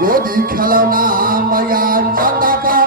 गोदी खिलौना मैया चंदा का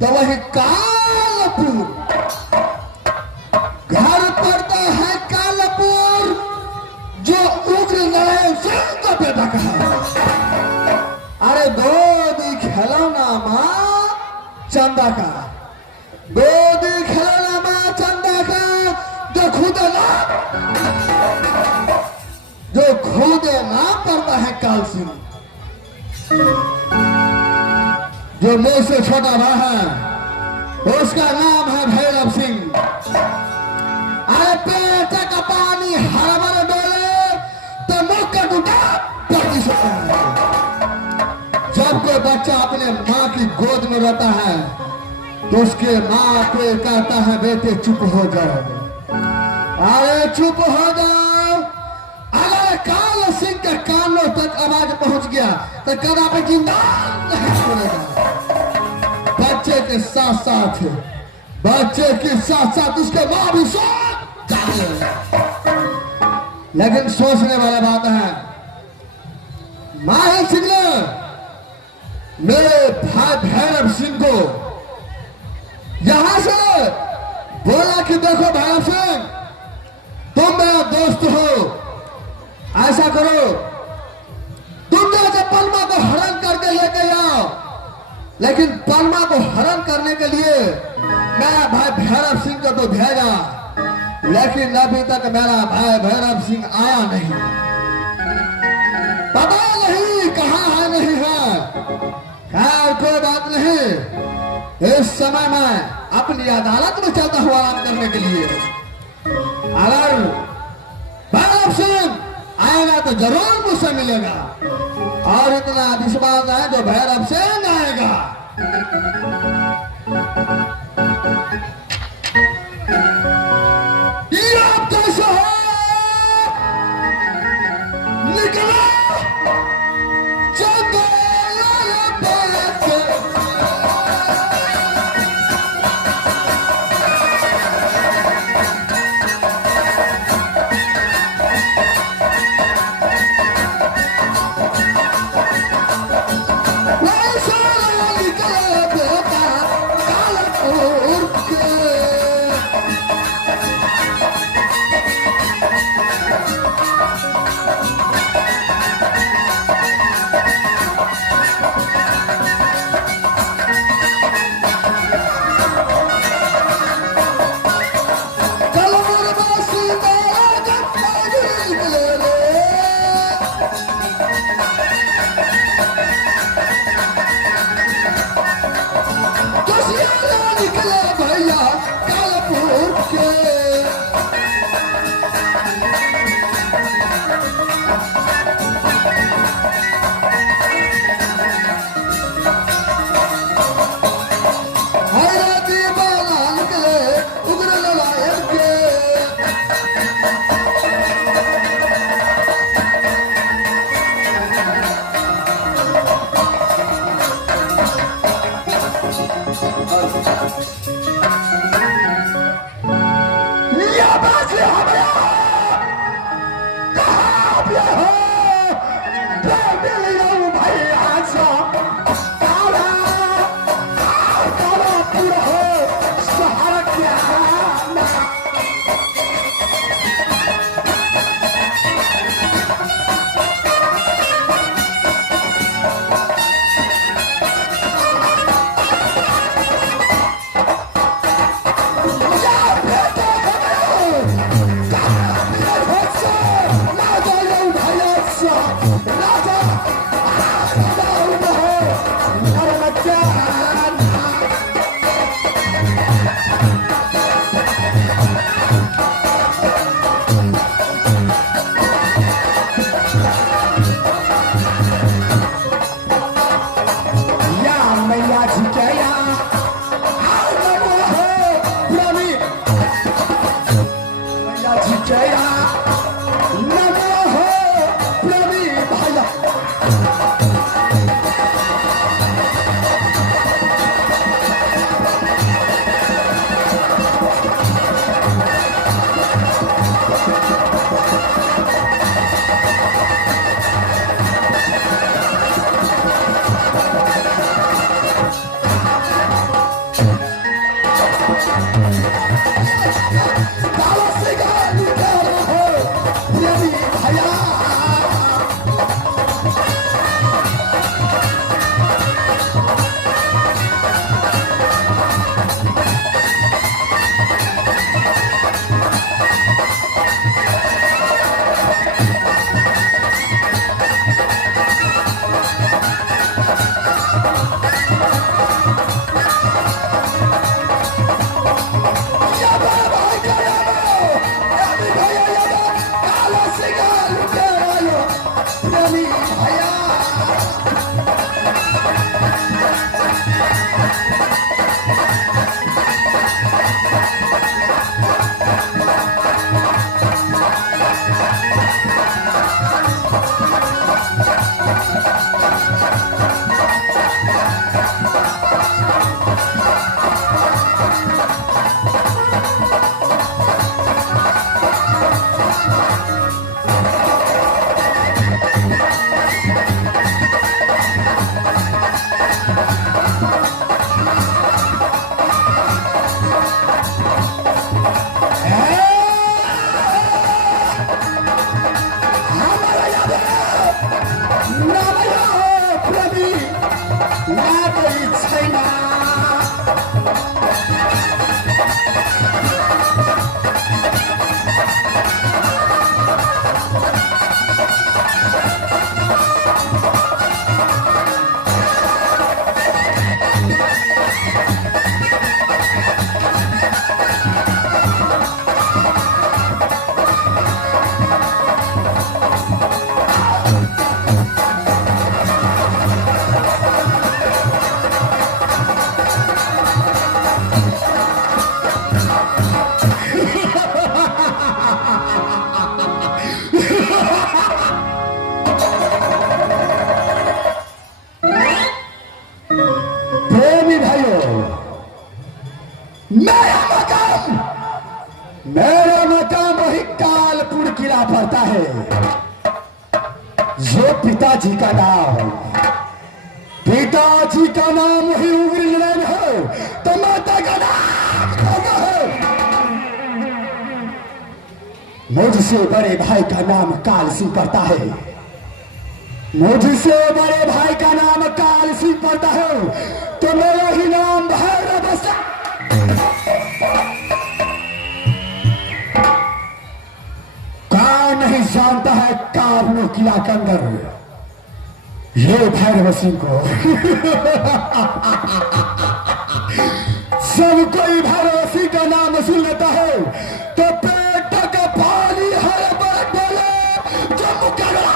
तो वही कालपुर घर पड़ता है कालपुर जो उग्र नारायण सिंह का बेटा कहा। अरे गोदी खिलौना माँ चंदा का, गोदी खिलौना माँ चंदा का जो खुद नाम पड़ता है काल सिंह, जो मुझ से छोटा भाई है उसका नाम है भैरव सिंह। अरे पेट का पानी हर भर डोले तो मुख का टूटा प्रतिशत है। जब कोई बच्चा अपने माँ की गोद में रहता है तो उसके माँ को कहता है बेटे चुप हो जाओ, अरे चुप हो जाओ। अगर काल सिंह के कानों तक आवाज पहुंच गया तो कदापि जिंदा नहीं छोड़ेगा। बच्चे के साथ साथ उसके माँ भी सोच, लेकिन सोचने वाला बात है माहिर सिंह ने मेरे भाई भैरव सिंह को यहां से बोला कि देखो भैरव सिंह, तुम मेरा दोस्त हो, ऐसा करो तुम जो पलमा को हरण करके लेके आओ। लेकिन पलमा को हरण करने के लिए मेरा भाई भैरव सिंह को तो भेजा, लेकिन अभी तक मेरा भाई भैरव सिंह आया नहीं, पता नहीं कहां है नहीं है। खैर कोई बात नहीं, इस समय मैं अपनी अदालत में चलता हुआ आराम करने के लिए, अगर भैरव सिंह आएगा तो जरूर मुझसे मिलेगा, और इतना विश्वास है जो भैरव सिंह आएगा। ये आप कैसे हो? निकलो चंदो काला सिंह लुटा रहो प्रेमी भैया। मेरा मकाम वही कालपुर किला पड़ता है। जो पिताजी का नाम वही उग्र है तो माता का नाम है। मुझसे बड़े भाई का नाम काल सिंह पड़ता है। मुझसे बड़े भाई का नाम काल सिंह पड़ता है तो मेरा ही नाम भैरव सिंह। कौन नहीं जानता है काबनो किला के अंदर ये भैरव सिंह को। सब कोई भैरव सिंह का नाम सुन लेता है तो पेट का पानी हर बार बोले जम्मू करा।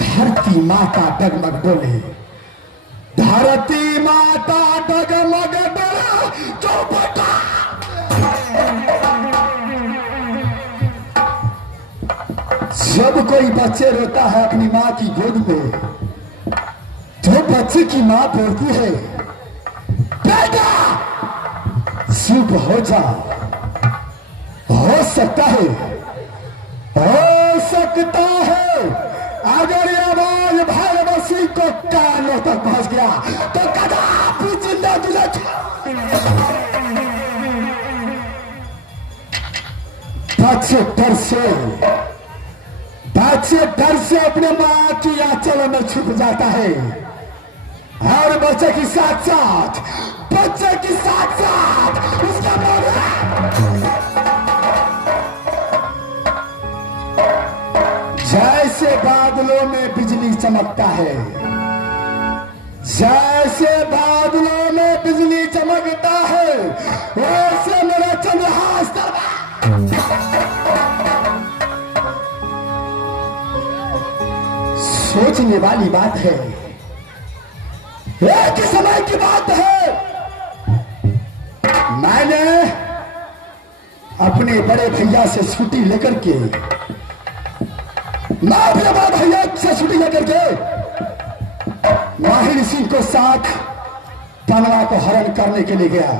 धरती माता डगमग बोले, धरती माता डगमग बोले जो बता। जब कोई बच्चे रोता है अपनी माँ की गोद में तो बच्चे की माँ बोलती है बेटा चुप हो जा। हो सकता है अगर ये आवाज भैरव सिंह को कानों तक पहुंच गया तो कदापि जिंदा तुझे बच्चे डर से अपने माँ की आंचलों में छुप जाता है और बच्चे के साथ साथ उसका जैसे बादलों में बिजली चमकता है, जैसे बादलों में बिजली चमकता है वैसे मेरा चंद्रहास सोचने वाली बात है। एक समय की बात है, मैंने अपने बड़े भैया से छुट्टी लेकर के माहिर सिंह को साथ पनवा को हरण करने के लिए गया।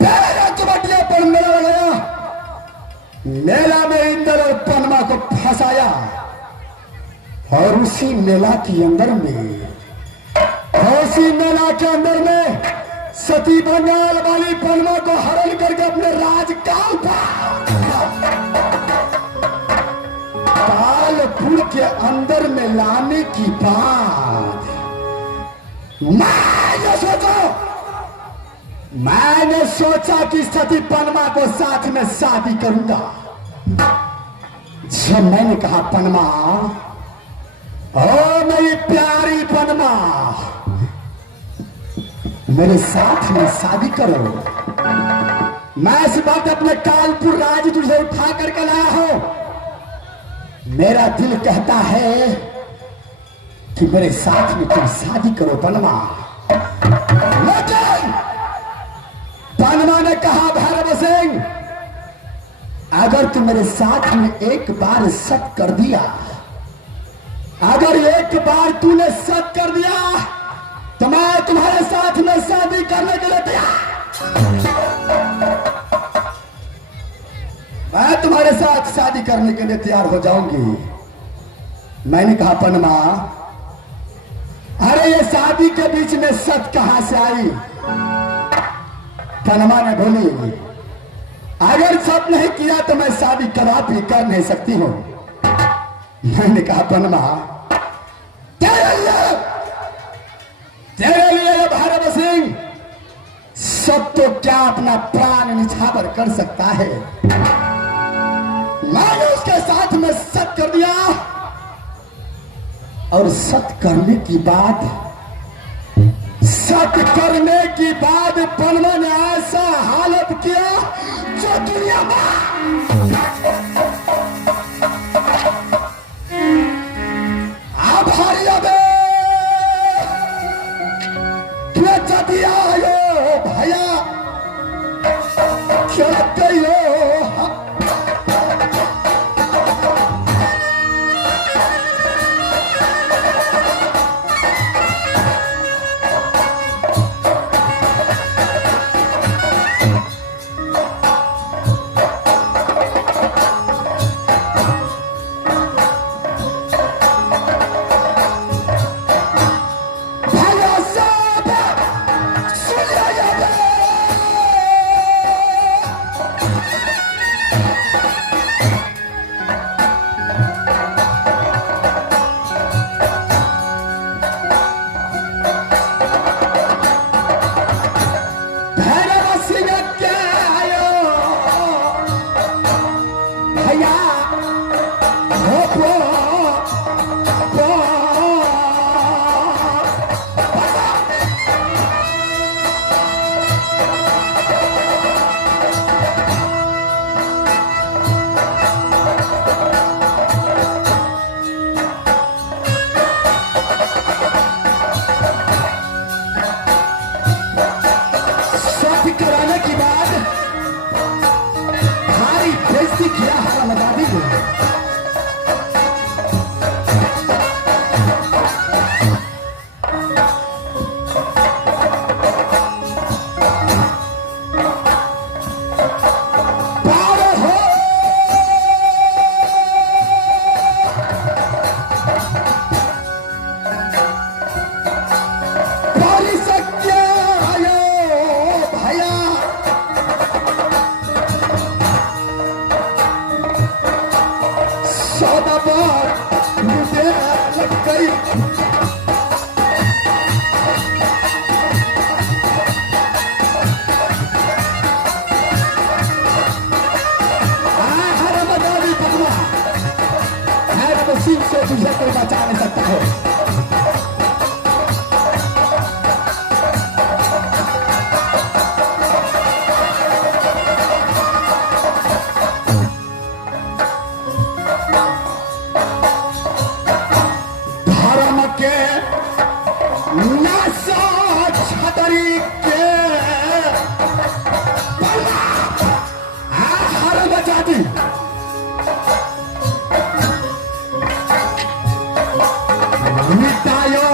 पहले चबटिया पर मेला लगाया, मेला में इंद्र और पनवा को फंसाया और उसी मेला के अंदर में उसी मेला के अंदर में सती बंगाल वाली पनमा को हरण करके अपने राजकाल कालपुर के अंदर में लाने की बात मैंने सोचा कि सती पनमा को साथ में शादी करूंगा। जब मैंने कहा पनमा, ओ मेरी प्यारी पनमा, मेरे साथ में शादी करो। मैं इस बात अपने कानपुर राज तुझे उठा करके लाया हूं। मेरा दिल कहता है कि मेरे साथ में तुम शादी करो पनमा। लेकिन पनमा ने कहा भैरव सिंह, अगर तुम मेरे साथ में एक बार शक कर दिया, अगर एक बार तूने शक कर दिया तो मैं तुम्हारे साथ में शादी करने के लिए तैयार। मैं तुम्हारे साथ शादी करने के लिए तैयार हो जाऊंगी। मैंने कहा पनमा, अरे ये शादी के बीच में शक कहां से आई? पनमा ने बोली, अगर शक नहीं किया तो मैं शादी कभी कर नहीं सकती हूं। मैंने कहा पनमा, तेरे लिए भैरव सिंह सब तो क्या अपना प्राण निछावर कर सकता है। मैंने उसके साथ में सत कर दिया और सत करने की बाद पनमा ने ऐसा हालत किया जो दुनिया में आभारी दिया यो भैया क्या कहियो। से तुझे कोई बचा नहीं सकता है। मिटायो